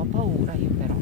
po' paura io però.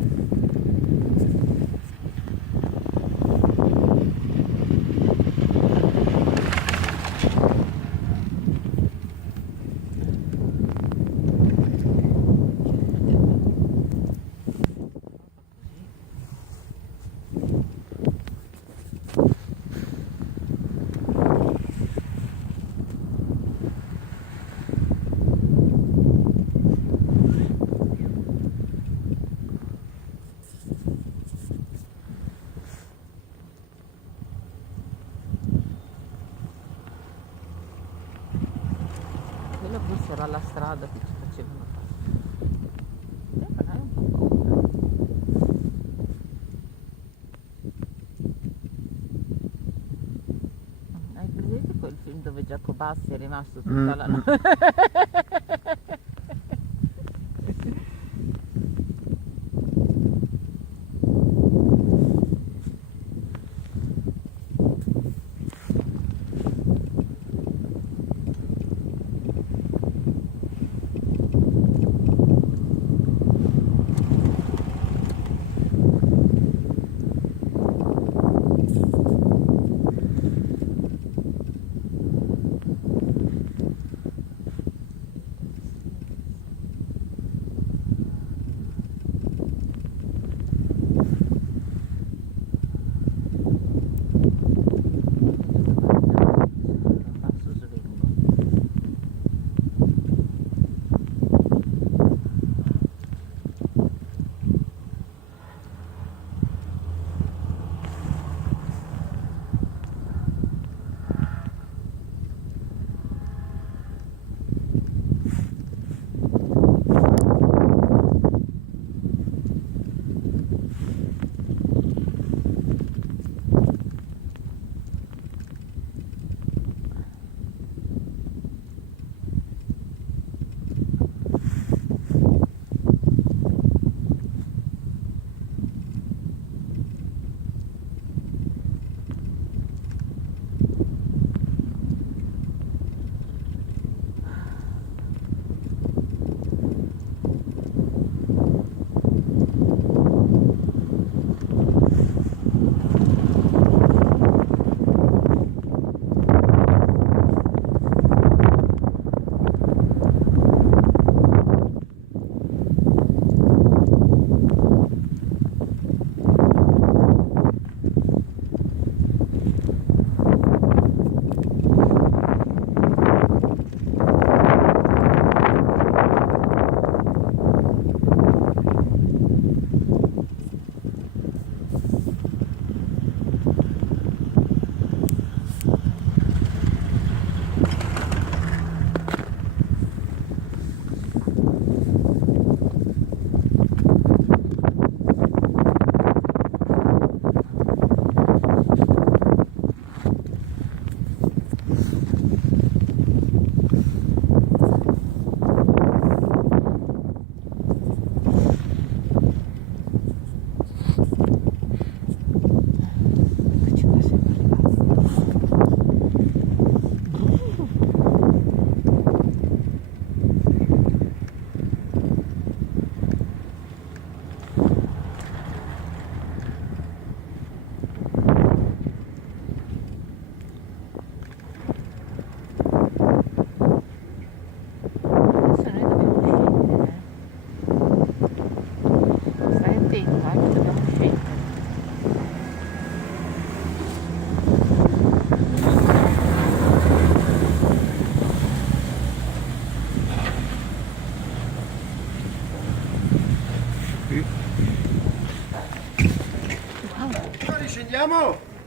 Quello forse era la strada che ci facevano passare. Però hai un po' paura. Hai presente quel film dove Giacobassi è rimasto tutta la notte? Passo svengo. Eccoci qua, siamo arrivati. Adesso noi dobbiamo scendere. Stai attento, che dobbiamo scendere. Wow. Scendiamo!